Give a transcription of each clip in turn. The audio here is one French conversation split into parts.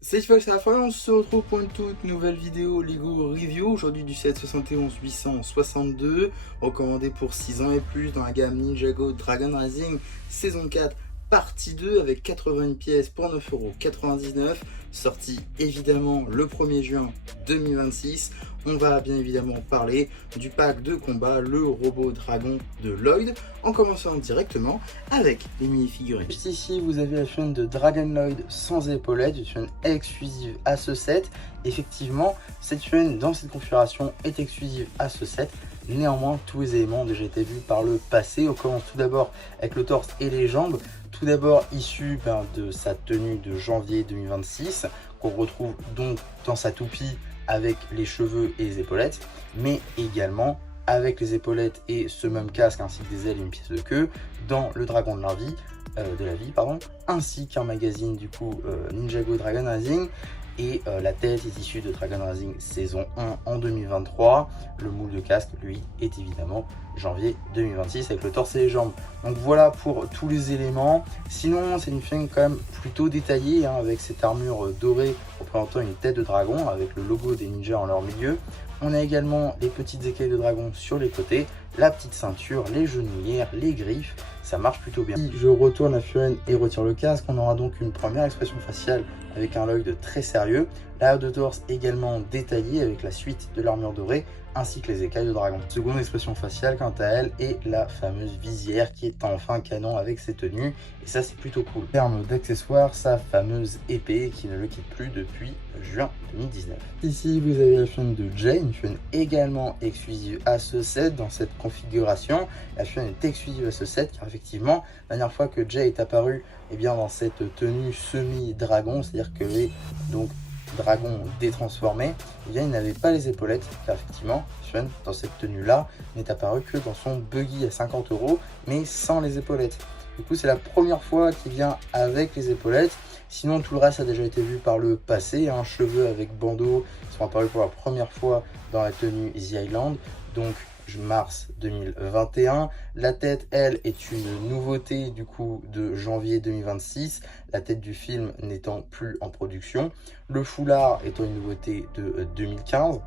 C'est Fox à la fois, on se retrouve pour une toute nouvelle vidéo Lego Review, aujourd'hui du set 71-862, recommandé pour 6 ans et plus dans la gamme Ninjago Dragon Rising saison 4 partie 2 avec 81 pièces pour 9,99 €, sorti évidemment le 1er juin 2026. On va bien évidemment parler du pack de combat, le robot dragon de Lloyd, en commençant directement avec les mini-figurines. Juste ici, vous avez la chaîne de Dragon Lloyd sans épaulettes, une chaîne exclusive à ce set. Effectivement, cette chaîne dans cette configuration est exclusive à ce set. Néanmoins, tous les éléments ont déjà été vus par le passé. On commence tout d'abord avec le torse et les jambes. Tout d'abord issu de sa tenue de janvier 2026, qu'on retrouve donc dans sa toupie avec les cheveux et les épaulettes, mais également avec les épaulettes et ce même casque ainsi que des ailes et une pièce de queue dans le dragon de la vie, ainsi qu'un magazine du coup Ninjago Dragon Rising. Et la tête est issue de Dragon Rising saison 1 en 2023. Le moule de casque, lui, est évidemment janvier 2026 avec le torse et les jambes. Donc voilà pour tous les éléments. Sinon, c'est une figurine quand même plutôt détaillée, avec cette armure dorée représentant une tête de dragon avec le logo des ninjas en leur milieu. On a également les petites écailles de dragon sur les côtés, la petite ceinture, les genouillères, les griffes. Ça marche plutôt bien. Si je retourne la figurine et retire le casque, on aura donc une première expression faciale avec un Lloyd très sérieux, l'arrière de torse également détaillée avec la suite de l'armure dorée ainsi que les écailles de dragon. Seconde expression faciale quant à elle est la fameuse visière qui est enfin canon avec ses tenues, et ça c'est plutôt cool. En termes d'accessoires, sa fameuse épée qui ne le quitte plus depuis juin 2019. Ici vous avez la chaîne de Jay, une chaîne également exclusive à ce set dans cette configuration. La chaîne est exclusive à ce set car effectivement la dernière fois que Jay est apparu dans cette tenue semi-dragon, c'est-à-dire que les dragon détransformé, il n'avait pas les épaulettes, car effectivement, Sean, dans cette tenue-là, n'est apparu que dans son buggy à 50 €, mais sans les épaulettes. Du coup, c'est la première fois qu'il vient avec les épaulettes. Sinon, tout le reste a déjà été vu par le passé. Cheveux avec bandeau sont apparus pour la première fois dans la tenue The Island, donc mars 2021. La tête, elle, est une nouveauté du coup de janvier 2026, la tête du film n'étant plus en production. Le foulard étant une nouveauté de 2015.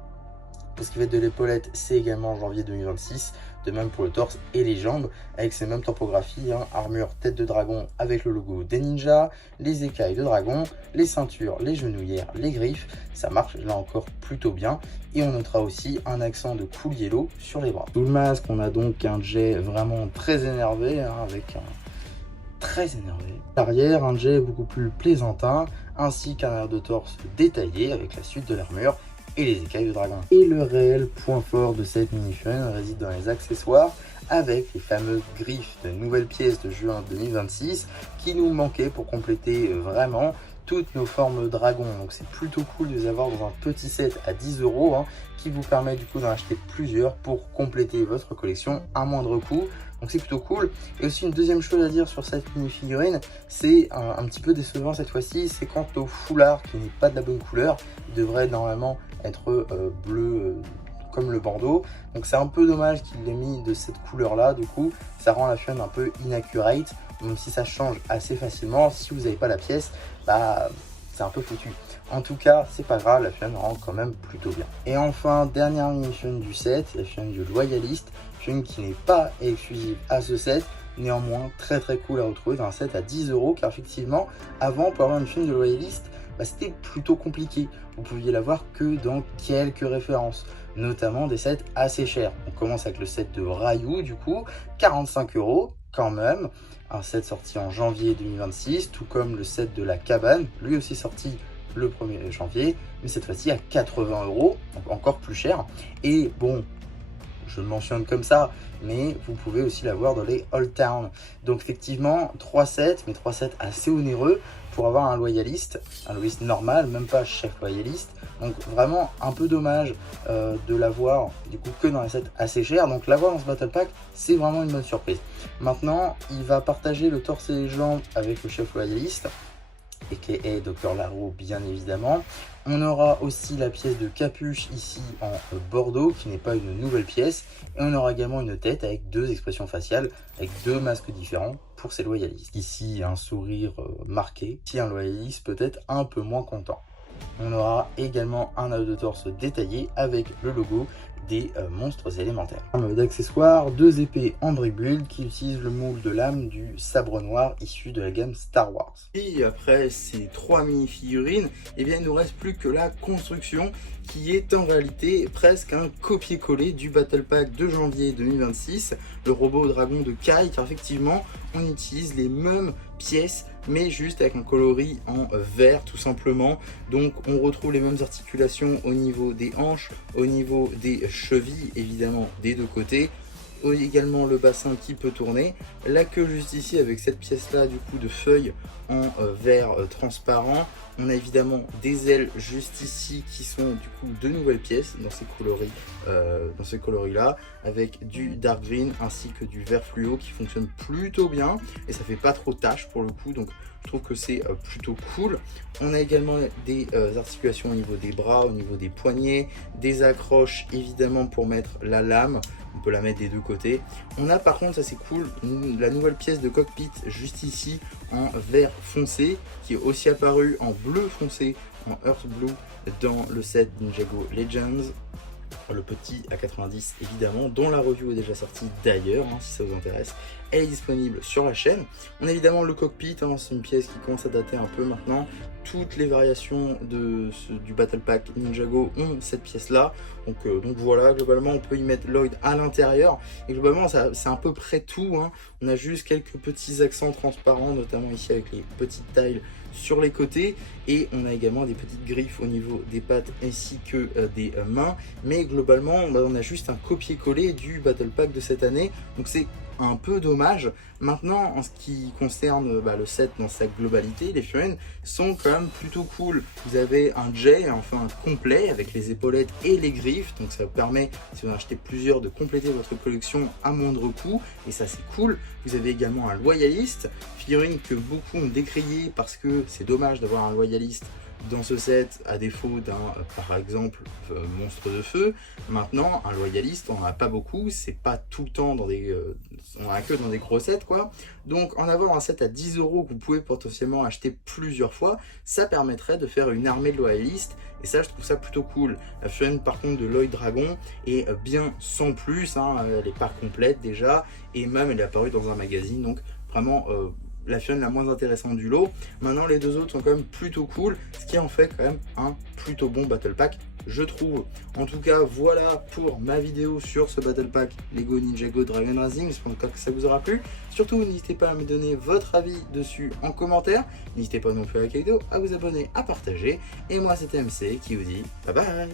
Pour ce qui va être de l'épaulette, c'est également en janvier 2026. De même pour le torse et les jambes, avec ces mêmes topographies, armure tête de dragon avec le logo des ninjas, les écailles de dragon, les ceintures, les genouillères, les griffes, ça marche là encore plutôt bien. Et on notera aussi un accent de cool yellow sur les bras. Sous le masque, on a donc un Jay vraiment très énervé, avec un très énervé. L'arrière, un Jay beaucoup plus plaisantin, ainsi qu'un arrière de torse détaillé avec la suite de l'armure et les écailles de dragon. Et le réel point fort de cette mini-figurine réside dans les accessoires, avec les fameuses griffes de nouvelles pièces de juin 2026 qui nous manquaient pour compléter vraiment toutes nos formes dragon. Donc c'est plutôt cool de les avoir dans un petit set à 10 € qui vous permet du coup d'en acheter plusieurs pour compléter votre collection à moindre coût. Donc c'est plutôt cool. Et aussi une deuxième chose à dire sur cette mini figurine, c'est un petit peu décevant cette fois-ci, c'est quant au foulard qui n'est pas de la bonne couleur. Il devrait normalement être bleu comme le bandeau. Donc c'est un peu dommage qu'il l'ait mis de cette couleur là, du coup ça rend la chaîne un peu inaccurate, même si ça change assez facilement. Si vous n'avez pas la pièce, c'est un peu foutu. En tout cas, c'est pas grave, la chaîne rend quand même plutôt bien. Et enfin, dernière mini-chaîne du set, la chaîne du Loyaliste, chaîne qui n'est pas exclusive à ce set, néanmoins très cool à retrouver dans un set à 10 €, car effectivement, avant, pour avoir une chaîne de Loyaliste, c'était plutôt compliqué. Vous pouviez l'avoir que dans quelques références, notamment des sets assez chers. On commence avec le set de Ryu, du coup, 45 € quand même. Un set sorti en janvier 2026, tout comme le set de la cabane, lui aussi sorti le 1er janvier, mais cette fois-ci à 80 €, donc encore plus cher. Et bon, je le mentionne comme ça, mais vous pouvez aussi l'avoir dans les Old Town. Donc effectivement, 3 sets, mais 3 sets assez onéreux pour avoir un loyaliste normal, même pas chef loyaliste. Donc vraiment un peu dommage de l'avoir du coup que dans les sets assez chers. Donc l'avoir dans ce Battle Pack, c'est vraiment une bonne surprise. Maintenant, il va partager le torse et les jambes avec le chef loyaliste. aka Dr Laro bien évidemment. On aura aussi la pièce de capuche ici en bordeaux qui n'est pas une nouvelle pièce. Et on aura également une tête avec deux expressions faciales, avec deux masques différents pour ces loyalistes. Ici un sourire marqué, ici un loyaliste peut-être un peu moins content. On aura également un haut de torse détaillé avec le logo des monstres élémentaires. D'accessoires, deux épées en brick build qui utilisent le moule de lame du sabre noir issu de la gamme Star Wars. Et après ces trois mini-figurines, eh bien, il ne nous reste plus que la construction qui est en réalité presque un copier-coller du Battle Pack de janvier 2026, le robot dragon de Kai, car effectivement on utilise les mêmes pièces mais juste avec un coloris en vert tout simplement. Donc on retrouve les mêmes articulations au niveau des hanches, au niveau des chevilles évidemment des deux côtés, également le bassin qui peut tourner, la queue juste ici avec cette pièce là du coup de feuilles en vert transparent. On a évidemment des ailes juste ici qui sont du coup de nouvelles pièces dans ces coloris là, avec du dark green ainsi que du vert fluo qui fonctionne plutôt bien et ça fait pas trop tache pour le coup, donc je trouve que c'est plutôt cool. On a également des articulations au niveau des bras, au niveau des poignets, des accroches évidemment pour mettre la lame. On peut la mettre des deux côtés. On a par contre, ça c'est cool, la nouvelle pièce de cockpit juste ici en vert foncé qui est aussi apparue en bleu foncé, en Earth Blue dans le set Ninjago Legends. Le petit A90 évidemment, dont la review est déjà sortie d'ailleurs, si ça vous intéresse, elle est disponible sur la chaîne. On a évidemment le cockpit, c'est une pièce qui commence à dater un peu maintenant. Toutes les variations du Battle Pack Ninjago ont cette pièce là, donc voilà, globalement on peut y mettre Lloyd à l'intérieur, et globalement c'est à peu près tout, On a juste quelques petits accents transparents, notamment ici avec les petites tiles sur les côtés, et on a également des petites griffes au niveau des pattes ainsi que des mains, mais globalement on a juste un copier-coller du Battle Pack de cette année, donc c'est un peu dommage. Maintenant, en ce qui concerne le set dans sa globalité, les figurines sont quand même plutôt cool. Vous avez un J, enfin complet, avec les épaulettes et les griffes, donc ça vous permet, si vous en achetez plusieurs, de compléter votre collection à moindre coût, et ça c'est cool. Vous avez également un loyaliste, figurine que beaucoup ont décrié parce que c'est dommage d'avoir un loyaliste dans ce set à défaut d'un par exemple monstre de feu. Maintenant un loyaliste on n'en a pas beaucoup, c'est pas tout le temps dans des on en a que dans des gros sets quoi, donc en avoir un set à 10 € que vous pouvez potentiellement acheter plusieurs fois, ça permettrait de faire une armée de loyalistes, et ça je trouve ça plutôt cool. La figurine par contre de Lloyd Dragon est bien sans plus, elle n'est pas complète déjà, et même elle est apparue dans un magazine, donc vraiment la figurine la moins intéressante du lot. Maintenant les deux autres sont quand même plutôt cool, ce qui en fait quand même un plutôt bon Battle Pack je trouve. En tout cas voilà pour ma vidéo sur ce Battle Pack Lego Ninjago Dragon Rising, j'espère que ça vous aura plu. Surtout n'hésitez pas à me donner votre avis dessus en commentaire, n'hésitez pas non plus à liker la vidéo, à vous abonner, à partager, et moi c'était MC qui vous dit bye bye.